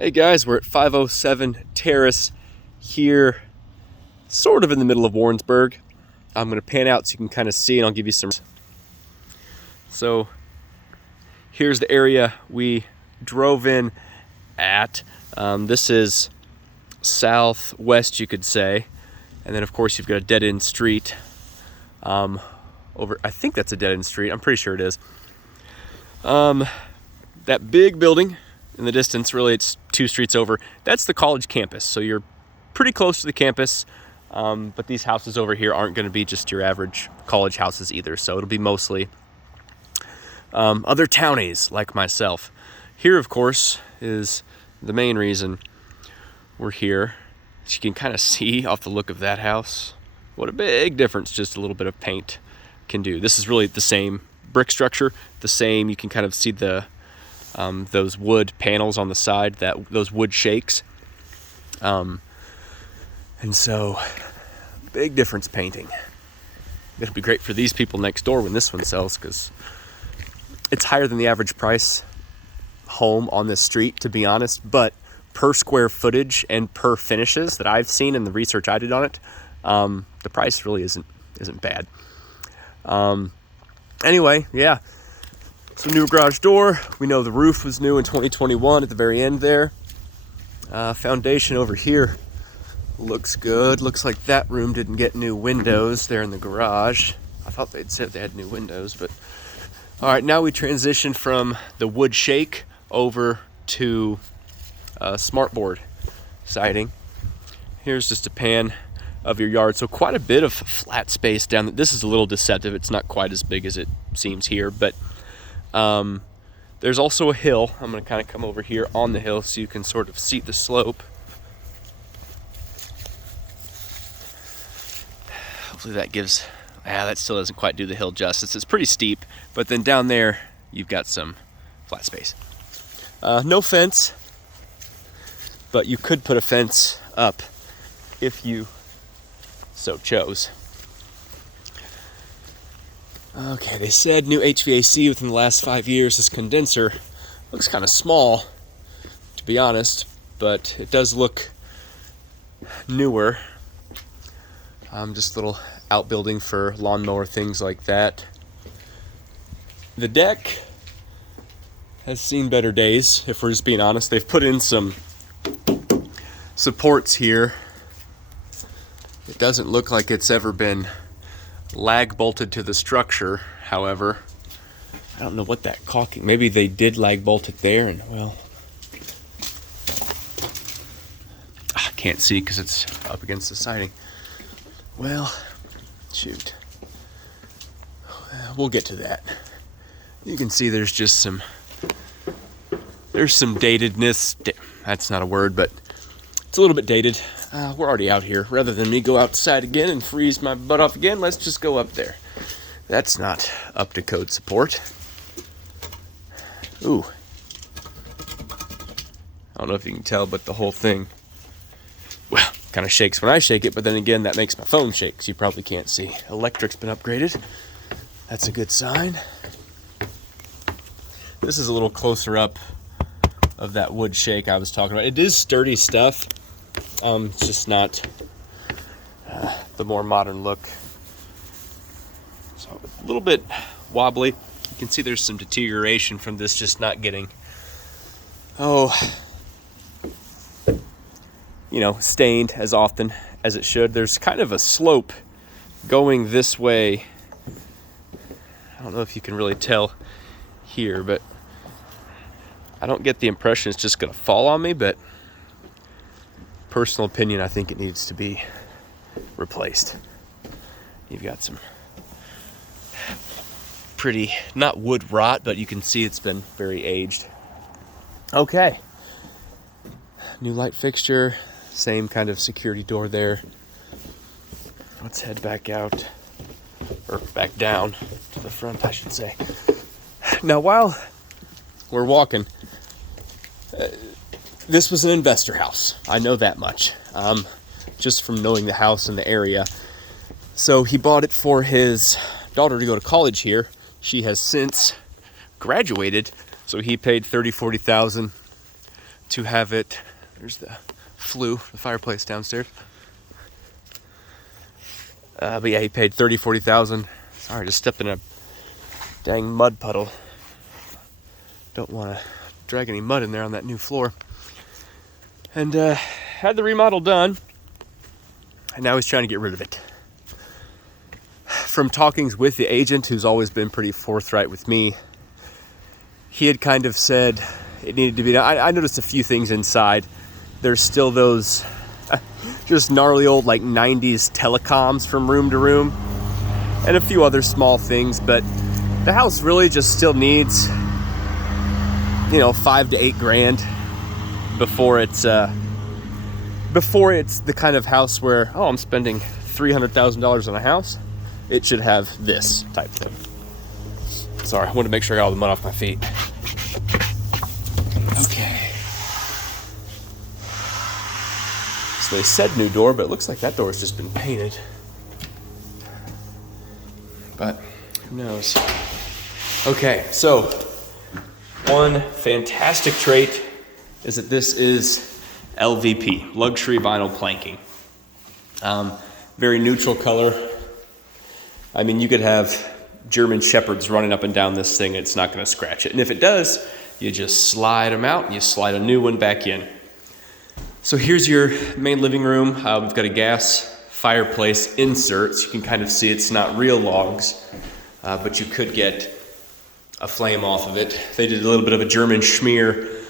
Hey guys, we're at 507 Terrace here, sort of in the middle of Warrensburg. I'm going to pan out so you can kind of see, and I'll give you some. So here's the area we drove in at. This is southwest, you could say, and then of course you've got a dead-end street over. I think that's a dead-end street. I'm pretty sure it is. That big building in the distance, really it's 2 streets over, that's the college campus. So you're pretty close to the campus, but these houses over here aren't going to be just your average college houses either. So it'll be mostly other townies like myself. Here, of course, is the main reason we're here. As you can kind of see off the look of that house, what a big difference just a little bit of paint can do. This is really the same brick structure, the same. You can kind of see the those wood panels on the side, those wood shakes, and so big difference painting. It'll be great for these people next door when this one sells, because it's higher than the average price home on this street, to be honest, but per square footage and per finishes that I've seen in the research I did on it, the price really isn't bad. Anyway, yeah. So new garage door. We know the roof was new in 2021 at the very end there. Foundation over here looks good. Looks like that room didn't get new windows there in the garage. I thought they'd said they had new windows, but all right, now we transition from the wood shake over to smartboard siding. Here's just a pan of your yard. So quite a bit of flat space down there. This is a little deceptive. It's not quite as big as it seems here, but there's also a hill. I'm going to kind of come over here on the hill so you can sort of see the slope. Hopefully that gives, that still doesn't quite do the hill justice. It's pretty steep, but then down there you've got some flat space. No fence, but you could put a fence up if you so chose. Okay, they said new HVAC within the last 5 years. This condenser looks kind of small, to be honest, but it does look newer. Just a little outbuilding for lawnmower, things like that. The deck has seen better days, if we're just being honest. They've put in some supports here. It doesn't look like it's ever been lag bolted to the structure, however. I don't know what that caulking, maybe they did lag bolt it there, and well, I can't see because it's up against the siding. Well, shoot, we'll get to that. You can see there's some datedness. That's not a word, but it's a little bit dated. We're already out here. Rather than me go outside again and freeze my butt off again, let's just go up there. That's not up to code support. Ooh. I don't know if you can tell, but the whole thing, well, kind of shakes when I shake it, but then again, that makes my phone shake, so you probably can't see. Electric's been upgraded. That's a good sign. This is a little closer up of that wood shake I was talking about. It is sturdy stuff. It's just not the more modern look. So a little bit wobbly. You can see there's some deterioration from this just not getting, stained as often as it should. There's kind of a slope going this way. I don't know if you can really tell here, but I don't get the impression it's just going to fall on me, but personal opinion, I think it needs to be replaced. You've got some pretty, not wood rot, but you can see it's been very aged. Okay. New light fixture, same kind of security door there. Let's head back out, or back down to the front, I should say. Now, while we're walking, this was an investor house. I know that much, just from knowing the house and the area. So he bought it for his daughter to go to college here. She has since graduated, so he paid $30,000, $40,000 to have it. There's the flue, the fireplace downstairs. But yeah, he paid $30,000-$40,000. Sorry, just stepped in a dang mud puddle. Don't want to drag any mud in there on that new floor. And had the remodel done, and now he's trying to get rid of it. From talkings with the agent, who's always been pretty forthright with me, he had kind of said it needed to be done. I noticed a few things inside. There's still those just gnarly old like 90s telecoms from room to room, and a few other small things, but the house really just still needs, $5,000 to $8,000 before it's the kind of house where, I'm spending $300,000 on a house. It should have this type thing. Sorry, I wanted to make sure I got all the mud off my feet. Okay. So they said new door, but it looks like that door's just been painted. But who knows? Okay, so one fantastic trait is that this is LVP, luxury vinyl planking. Very neutral color. I mean, you could have German Shepherds running up and down this thing, and it's not going to scratch it. And if it does, you just slide them out and you slide a new one back in. So here's your main living room. We've got a gas fireplace insert, so you can kind of see it's not real logs, but you could get a flame off of it. They did a little bit of a German schmear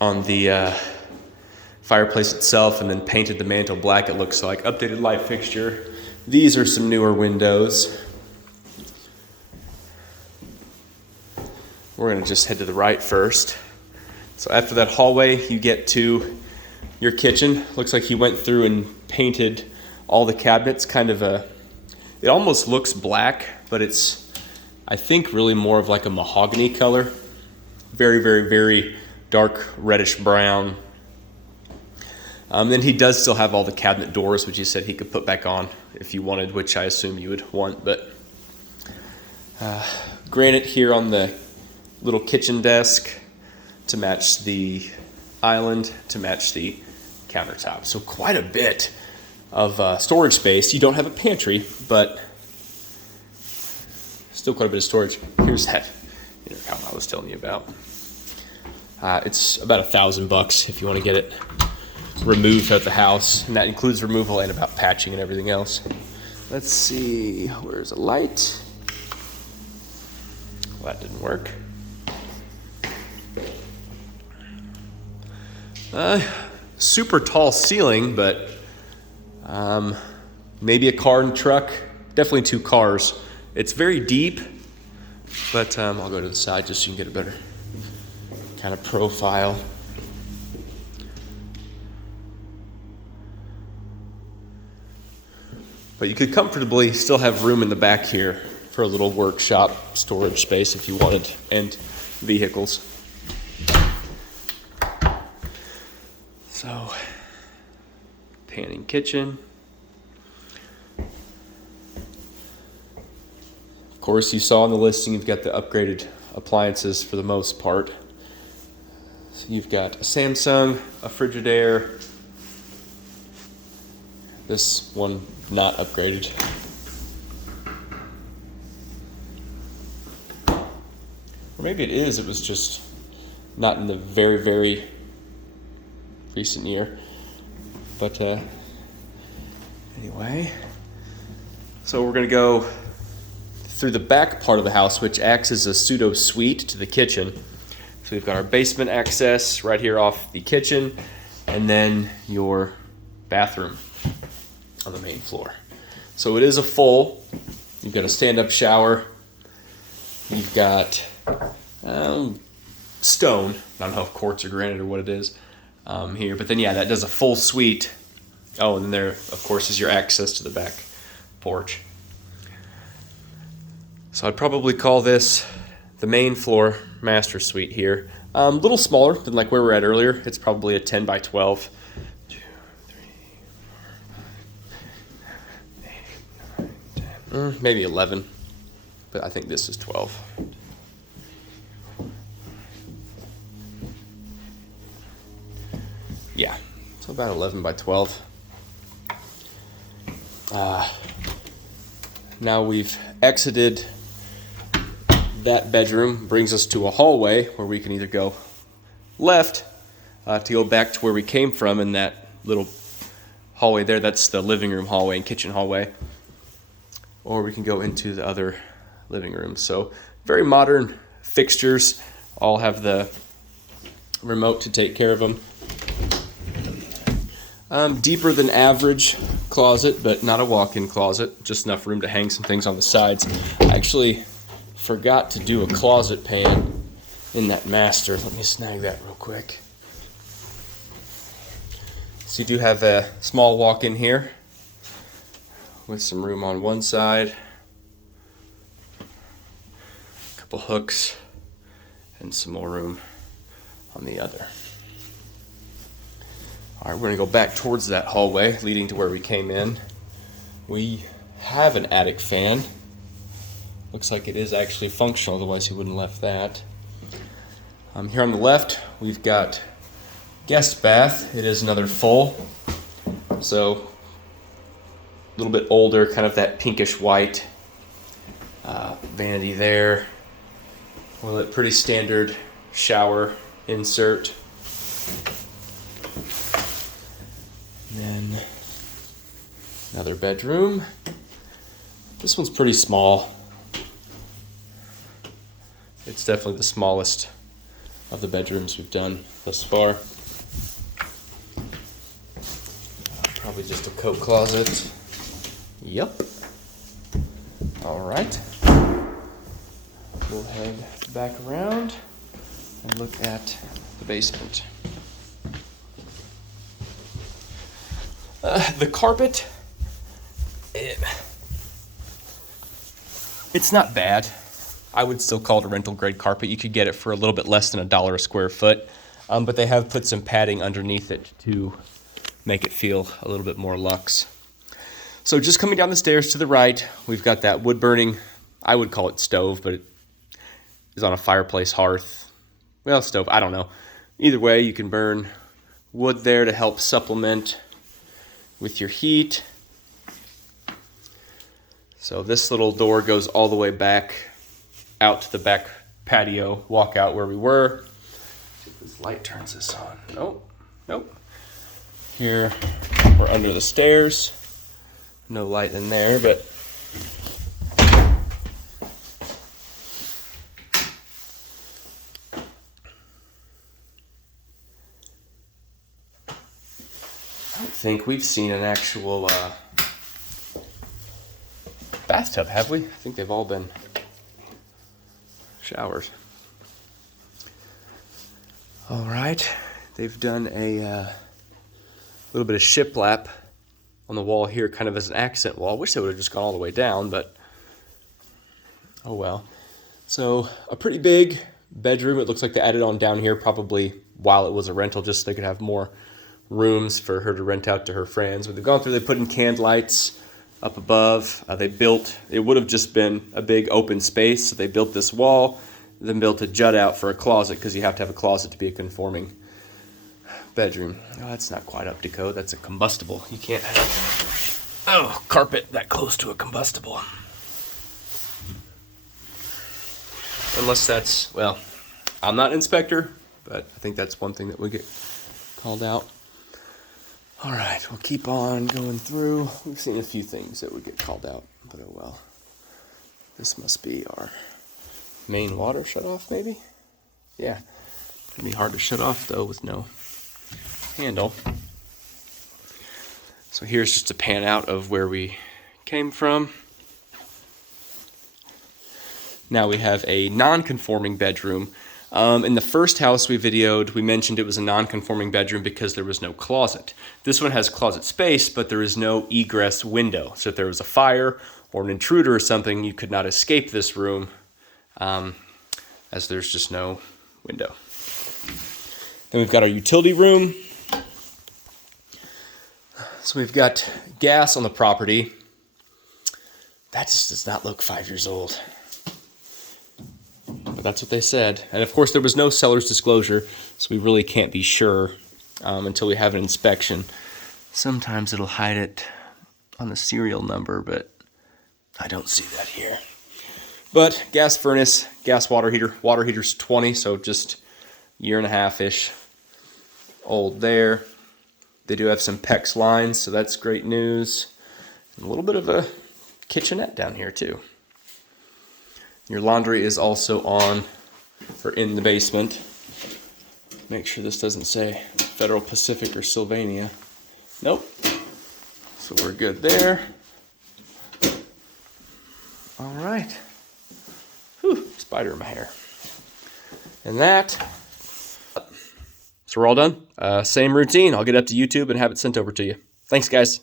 on the fireplace itself and then painted the mantle black, it looks like. Updated light fixture. These are some newer windows. We're going to just head to the right first. So after that hallway, you get to your kitchen. Looks like he went through and painted all the cabinets. It almost looks black, but it's, I think, really more of like a mahogany color. Very, very, very dark reddish brown. Then he does still have all the cabinet doors, which he said he could put back on if you wanted, which I assume you would want. But granite here on the little kitchen desk to match the island, to match the countertop. So quite a bit of storage space. You don't have a pantry, but still quite a bit of storage. Here's that intercom I was telling you about. It's about $1,000 if you want to get it removed out the house, and that includes removal and about patching and everything else. Let's see, where's a light? Well, that didn't work. Super tall ceiling, but maybe a car and truck. Definitely 2 cars. It's very deep, but I'll go to the side just so you can get a better kind of profile. But you could comfortably still have room in the back here for a little workshop storage space if you wanted, and vehicles. So, panning kitchen. Of course, you saw in the listing you've got the upgraded appliances for the most part. So you've got a Samsung, a Frigidaire. This one not upgraded. Or maybe it is, it was just not in the very, very recent year. But anyway, so we're going to go through the back part of the house, which acts as a pseudo suite to the kitchen. So we've got our basement access right here off the kitchen, and then your bathroom on the main floor. So it is a full. You've got a stand-up shower. You've got stone. I don't know if quartz or granite or what it is here. But then, yeah, that does a full suite. Oh, and then there, of course, is your access to the back porch. So I'd probably call this the main floor master suite here. A little smaller than like where we were at earlier. It's probably a 10 by 12. 2, 3, 4, 5, 8, 9, 10. Maybe 11. But I think this is 12. Yeah, so about 11 by 12. Now we've exited that bedroom, brings us to a hallway where we can either go left to go back to where we came from in that little hallway there. That's the living room hallway and kitchen hallway. Or we can go into the other living room. So very modern fixtures, all have the remote to take care of them. Deeper than average closet, but not a walk-in closet, just enough room to hang some things on the sides. I actually forgot to do a closet pan in that master. Let me snag that real quick. So you do have a small walk-in here with some room on one side, a couple hooks, and some more room on the other. All right, we're gonna go back towards that hallway leading to where we came in. We have an attic fan. Looks like it is actually functional, otherwise he wouldn't have left that. Here on the left, we've got guest bath. It is another full, so a little bit older, kind of that pinkish white. Vanity there. Toilet, pretty standard shower insert. And then another bedroom. This one's pretty small. It's definitely the smallest of the bedrooms we've done thus far. Probably just a coat closet. Yep. All right. We'll head back around and look at the basement. The carpet, it's not bad. I would still call it a rental grade carpet. You could get it for a little bit less than $1 a square foot, but they have put some padding underneath it to make it feel a little bit more luxe. So just coming down the stairs to the right, we've got that wood burning, I would call it stove, but it is on a fireplace hearth. Well, stove, I don't know. Either way, you can burn wood there to help supplement with your heat. So this little door goes all the way back out to the back patio walkout where we were. See if this light turns this on. Nope. Here we're under the stairs. No light in there, but I don't think we've seen an actual bathtub, have we? I think they've all been showers. All right, they've done a little bit of shiplap on the wall here, kind of as an accent wall. I wish they would have just gone all the way down, but oh well. So a pretty big bedroom. It looks like they added on down here probably while it was a rental, just so they could have more rooms for her to rent out to her friends. When they've gone through, they put in canned lights up above. They built, it would have just been a big open space, so they built this wall, then built a jut out for a closet, because you have to have a closet to be a conforming bedroom. Oh, that's not quite up to code. That's a combustible. You can't have carpet that close to a combustible. Unless that's, well, I'm not an inspector, but I think that's one thing that would get called out. All right, we'll keep on going through. We've seen a few things that would get called out, but oh well. This must be our main water shut off, maybe? Yeah. It'd be hard to shut off, though, with no handle. So here's just a pan out of where we came from. Now we have a non-conforming bedroom. In the first house we videoed, we mentioned it was a non-conforming bedroom because there was no closet. This one has closet space, but there is no egress window. So if there was a fire or an intruder or something, you could not escape this room, as there's just no window. Then we've got our utility room. So we've got gas on the property. That just does not look 5 years old. But that's what they said. And of course there was no seller's disclosure, so we really can't be sure until we have an inspection. Sometimes it'll hide it on the serial number, but I don't see that here. But gas furnace, gas water heater. Water heater's 20, so just a year and a half-ish old there. They do have some PEX lines, so that's great news. And a little bit of a kitchenette down here too. Your laundry is also on, or in the basement. Make sure this doesn't say Federal Pacific or Sylvania. Nope. So we're good there. All right. Whew, spider in my hair. And that. So we're all done. Same routine. I'll get up to YouTube and have it sent over to you. Thanks, guys.